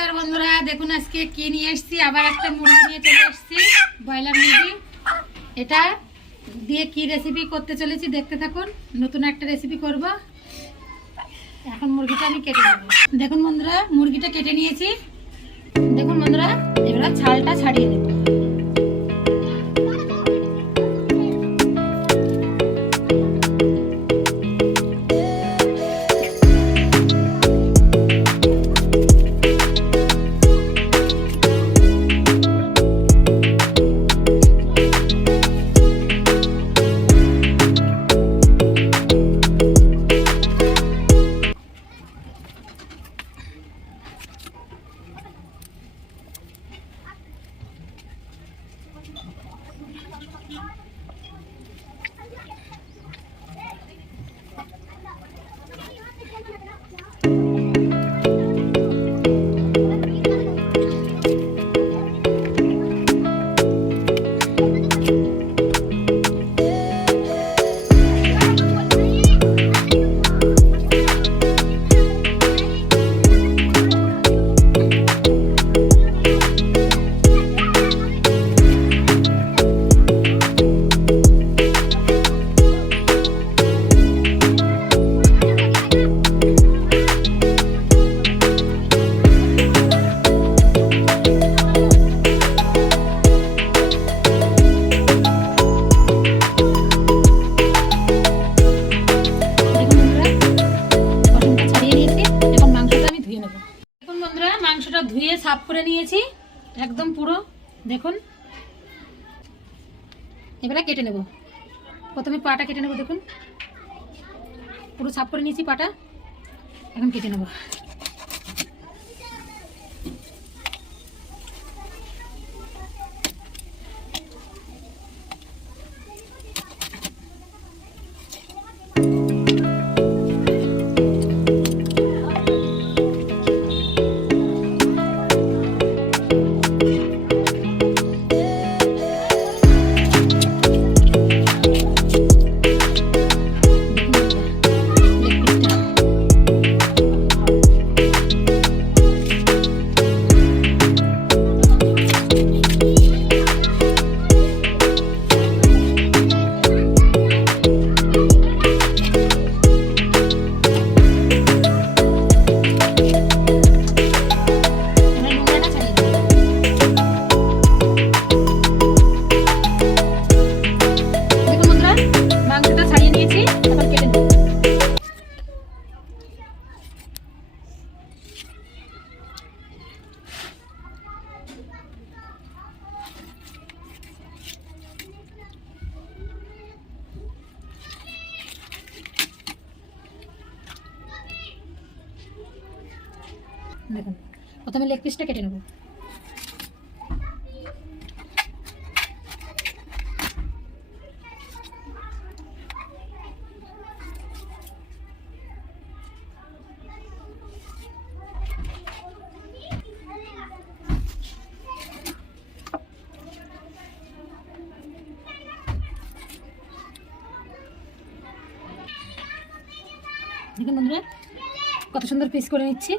নমস্কার বন্ধুরা, দেখুন আজকে কি নিয়ে এসেছি? আবার একটা মুরগি নিয়ে চলে এসেছি, ব্রয়লার মুরগি। এটা দিয়ে কি রেসিপি করতে চলেছি দেখতে থাকুন। নতুন একটা রেসিপি করব। এখন মুরগিটা আমি কেটে নেব। দেখুন বন্ধুরা, মুরগিটা কেটে নিয়েছি। দেখুন বন্ধুরা, এবার ছালটা ছাড়িয়ে নেব। দেখুন। এবারে কেটে নেব। প্রথমে পাটা কেটে নেব, দেখুন। পুরো সাফ করে নিয়েছি পাটা। এখন কেটে নেব। দেখুন। প্রথমে লেগ পিসটা কেটে নেব। দেখুন বন্ধুরা কত সুন্দর পিস করে নিচ্ছি।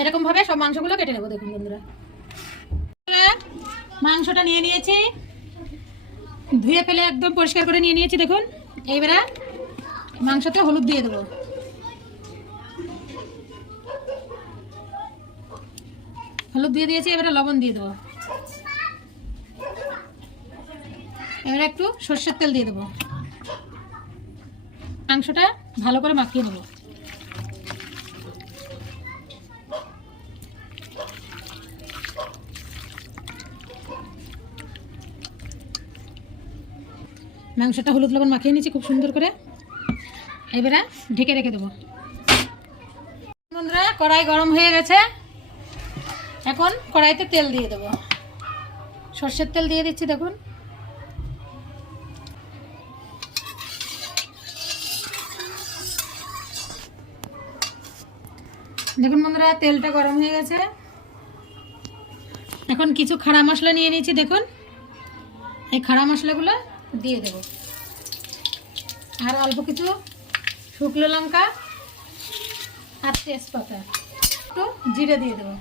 এরকম ভাবে সব মাংসগুলো কেটে নেব, দেখুন বন্ধুরা। মাংসটা নিয়ে নিয়েছি। ধুয়ে ফেলে একদম পরিষ্কার করে নিয়ে নিয়েছি, দেখুন। এইবারে মাংসতে হলুদ দিয়ে দেবো। হলুদ দিয়ে দিয়েছি, এবারে লবণ দিয়ে দেবো। এবারে একটু সর্ষের তেল দিয়ে দেবো। মাংসটা ভালো করে মাখিয়ে নেব। মাংসটা হলুদ লবণ মাখিয়ে নিয়েছি, খুব সুন্দর করে। এবারে ঢেকে রেখে দেবো। বন্ধুরা, কড়াই গরম হয়ে গেছে। এখন কড়াইতে তেল দিয়ে দেবো। সর্ষের তেল দিয়ে দিচ্ছি, দেখুন। দেখুন বন্ধুরা, তেলটা গরম হয়ে গেছে। এখন কিছু খাড়া মশলা নিয়ে নিয়েছি, দেখুন। এই খাড়া মশলাগুলো দিয়ে দেব। আর অল্প কিছু শুকনো লঙ্কা আর তেজপাতা। একটু জিরে দিয়ে দেবো।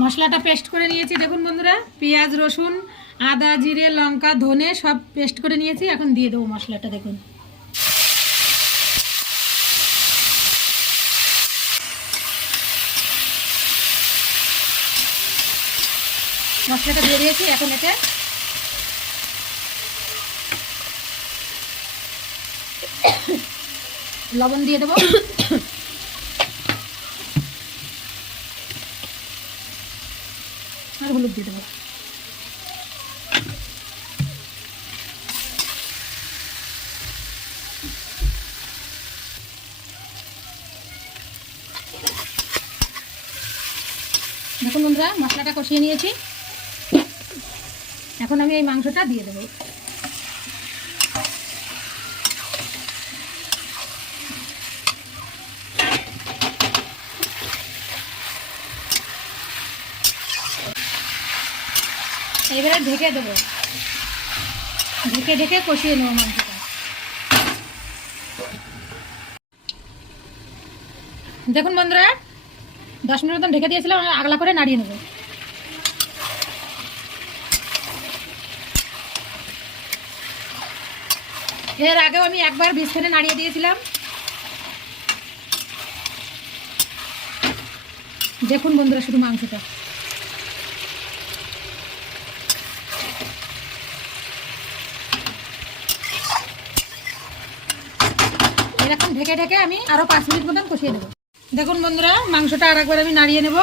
মশলাটা পেস্ট করে নিয়েছি। দেখুন বন্ধুরা, পেঁয়াজ, রসুন, আদা, জিরে, লঙ্কা, ধনে সব পেস্ট করে নিয়েছি। এখন দিয়ে দেবো মশলাটা, দেখুন। মশলাটা দিয়ে দিয়েছি, এখন এটা লবণ দিয়ে দেবো। হলুদ দিয়ে দেবো। দেখুন বন্ধুরা মশলাটা কষিয়ে নিয়েছি। এখন আমি এই মাংসটা দিয়ে দেবো। এবারে ঢেকে দেবো। ঢেকে ঢেকে কষিয়ে নেব মাংসটা। দেখুন বন্ধুরা, দশ মিনিট মতন ঢেকে দিয়েছিলাম আগলা করে নাড়িয়ে নেব। এর আগেও আমি একবার বিস্কুটে নাড়িয়ে দিয়েছিলাম। দেখুন বন্ধুরা শুধু মাংসটা। ঢেকে ঢেকে আমি আরও পাঁচ মিনিট মতন কষিয়ে নেব। দেখুন বন্ধুরা, মাংসটা আর একবার আমি নাড়িয়ে নেব।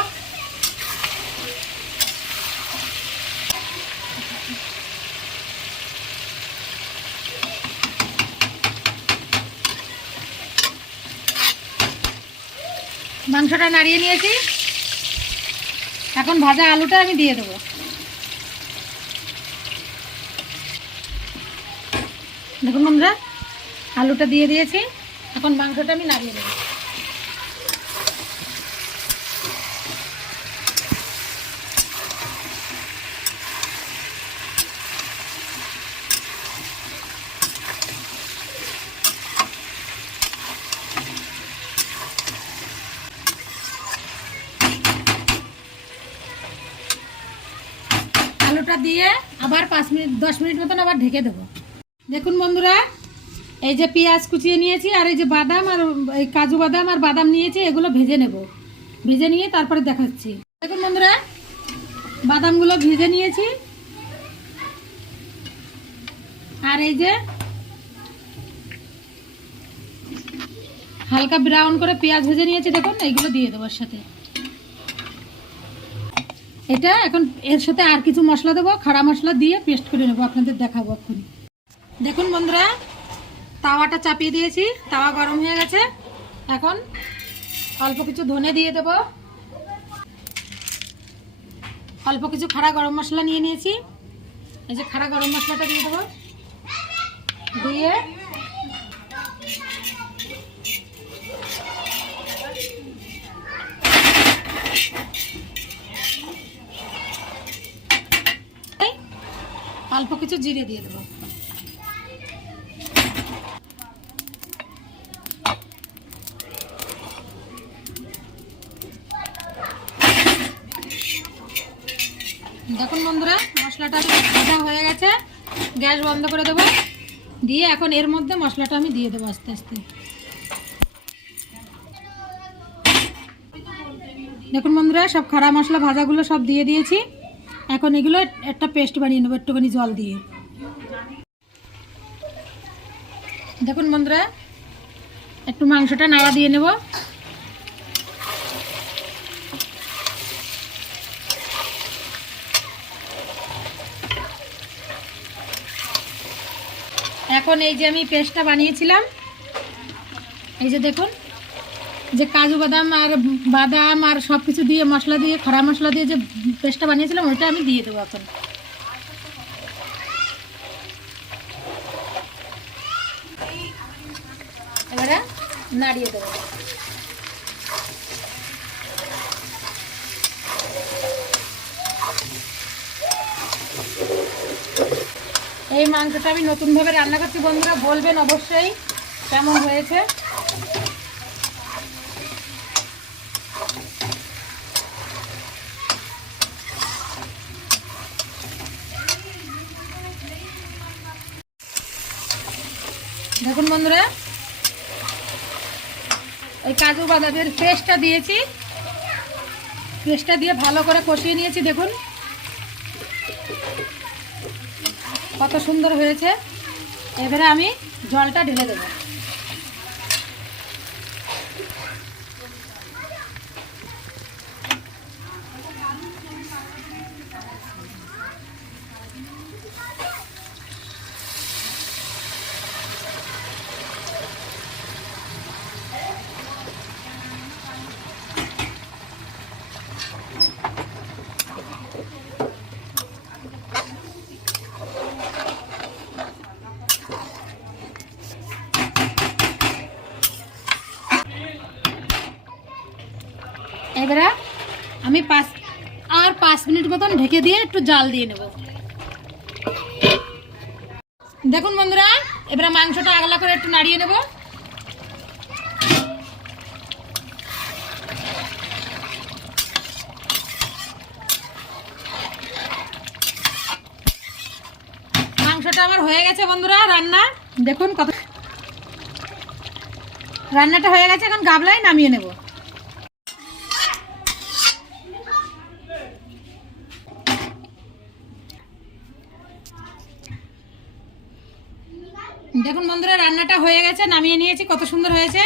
মাংসটা নাড়িয়ে নিয়েছি। এখন ভাজা আলুটা আমি দিয়ে দেবো। দেখুন বন্ধুরা, আলুটা দিয়ে দিয়েছি। এখন মাংসটা আমি নাড়িয়ে দেবো আলুটা দিয়ে আবার পাঁচ মিনিট, দশ মিনিট মতন আবার ঢেকে দেবো। দেখুন বন্ধুরা এই যে পেঁয়াজ কুচিয়ে নিয়েছি, আর এই যে বাদাম আর, এই কাজু বাদাম আর বাদাম নিয়েছি, এগুলো ভেজে নেব। ভেজে নিয়ে তারপরে দেখাচ্ছি। দেখুন বন্ধুরা, বাদামগুলো ভেজে নিয়েছি। আর এই যে হালকা ব্রাউন করে পেঁয়াজ ভেজে নিয়েছি, দেখুন, এইগুলো দিয়ে দেবো সাথে। এটা এখন এর সাথে আর কিছু মশলা দেবো, খাড়া মশলা দিয়ে পেস্ট করে নেব, আপনাদের দেখাবো এখন দেখুন বন্ধুরা তাওয়াটা চাপিয়ে দিয়েছি, তাওয়া গরম হয়ে গেছে। এখন অল্প কিছু ধনে দিয়ে দেব। অল্প কিছু খাড়া গরম মশলা নিয়ে নিয়েছি। এই যে খাড়া গরম মশলাটা দিয়ে দেবো। দিয়ে অল্প কিছু জিরে দিয়ে দেবো। দেখুন বন্ধুরা, মশলাটা ভাজা হয়ে গেছে। গ্যাস বন্ধ করে দেবো। দিয়ে এখন এর মধ্যে মশলাটা আমি দিয়ে দেবো আস্তে আস্তে। দেখুন বন্ধুরা, সব খাড়া মশলা ভাজাগুলো সব দিয়ে দিয়েছি। এখন এগুলো একটা পেস্ট বানিয়ে নেব, একটুখানি জল দিয়ে। দেখুন বন্ধুরা, একটু মাংসটা নাড়া দিয়ে নেব। এখন এই যে আমি পেস্টটা বানিয়েছিলাম, এই যে দেখুন, যে কাজু বাদাম আর বাদাম আর সব কিছু দিয়ে মশলা দিয়ে, খরা মশলা দিয়ে যে পেস্টটা বানিয়েছিলাম, ওইটা আমি দিয়ে দেবো এখন। এবারে নাড়িয়ে দেবো। এই মাংসটা আমি নতুনভাবে রান্না করছি। বন্ধুরা বলবেন অবশ্যই কেমন হয়েছে। দেখুন বন্ধুরা, এই কাজু বাদামের পেস্টটা দিয়েছি। পেস্টটা দিয়ে ভালো করে কষিয়ে নিয়েছি, দেখুন। কত সুন্দর হয়েছে। এবারে আমি জলটা ঢেলে দেবো। এবারে আমি পাঁচ, আর পাঁচ মিনিট মতন ঢেকে দিয়ে একটু জাল দিয়ে নেব। দেখুন বন্ধুরা, এবারে মাংসটা আগলা করে একটু নাড়িয়ে নেব। মাংসটা আমার হয়ে গেছে বন্ধুরা রান্না। দেখুন কত রান্নাটা হয়ে গেছে, এখন গাবলায় নামিয়ে নেব দেখুন বন্ধুরা রান্নাটা হয়ে গেছে নামিয়ে নিয়েছি কত সুন্দর হয়েছে।